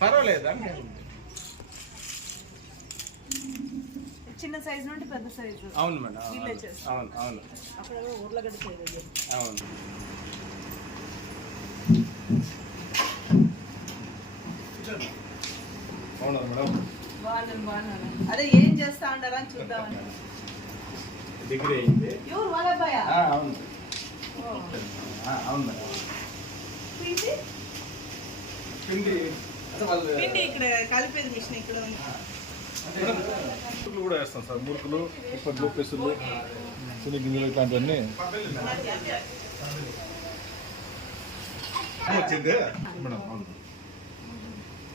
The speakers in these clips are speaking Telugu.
పర్వాలేదా? చిన్న సైజు నుండి పెద్ద సైజు. అవును మేడం, విలేజెస్. అవును అవును అక్కడ ఊర్లగడ్డ సైజు. అవును. అవునా మేడం? బాగున్నాను. అదే ఏం చేస్తా ఉంటారా అని చూద్దామని. డిగ్రీ అయింది. ఎవరు వాళ్ళ అబ్బాయా? అవును అవును మేడం. పిండి పిండి ఇక్కడ కలిపేది మిషన్ ఇక్కడ ఉంది. కూడా వేస్తాం సార్. మురుకులు, ఇప్పట్లు, పెసులు, శనగింజలు ఇట్లాంటివన్నీ వచ్చింది మేడం. అవును.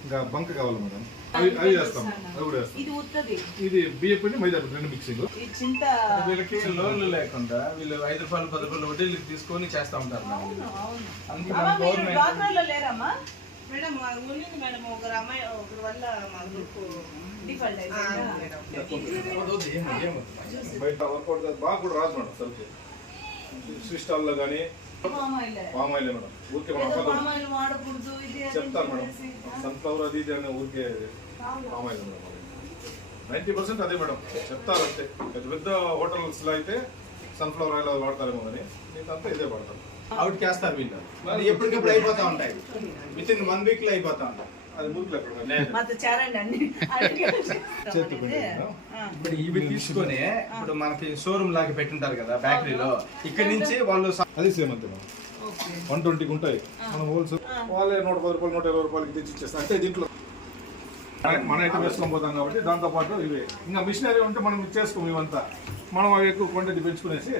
ఇంకా బంక కావాలి మేడం. అవి వేస్తాం. అవి కూడా వేస్తాం. ఇది ఉత్తది. ఇది బియ్య పిండి మైదా పిండి రెండు మిక్సింగ్. ఈ చింత వీళ్ళకి లోన్లు లేకుండా వీళ్ళు 5 రూపాయలు 10 రూపాయలు వడ్డీలు తీసుకొని చేస్తా ఉంటారు. అందుకే మన గవర్నమెంట్ లేరమ్మా మేడం మా ఊళ్ళో మేడం ఒకరు అమ్మాయి ఒకరి వల్ల మా గ్రూప్ డిఫాల్ట్ బయట వర్కౌట్ బాగా కూడా రాదు మేడం. సెల్ఫ్ స్విస్టాల్లో కానీ పామాయిల్ మేడం. ఊరికే మనం వాడకూడదు చెప్తారు మేడం. సన్ఫ్లవర్ అది ఇది అని ఊరికే పామాయిల్ మేడం. 90% అదే మేడం చెప్తారు అంతే. పెద్ద పెద్ద హోటల్స్లో అయితే సన్ఫ్లవర్ ఆయిల్ వాడతారేమో కానీ మీకంతా ఇదే వాడతారు. అవుట్ చేస్తారు వీళ్ళు. మరి ఎప్పటికప్పుడు అయిపోతా ఉంటాయి. విత్ ఇన్ 1 వీక్ లో అయిపోతా ఉంటాయి. అది మురుకులు ఎక్కడ ఇప్పుడు ఇవి తీసుకొని ఇప్పుడు మనకి షోరూమ్ లాగా పెట్టింటారు కదా బేకరీలో, ఇక్కడ నుంచి వాళ్ళు అది సేమ్ అంతే మేడం. 120కి ఉంటాయి. మనం హోల్సేల్ వాళ్ళే 110 రూపాయలు 120 రూపాయలకి తెచ్చి ఇచ్చేస్తాం. అంటే దీంట్లో మన ఐటమ్ వేసుకొని పోతాం కాబట్టి దాంతో పాటు ఇవే ఇంకా మిషనరీ ఉంటే మనం చేసుకోము. ఇవంతా మనం అవి ఎక్కువ క్వాంటిటీ పెంచుకునేసి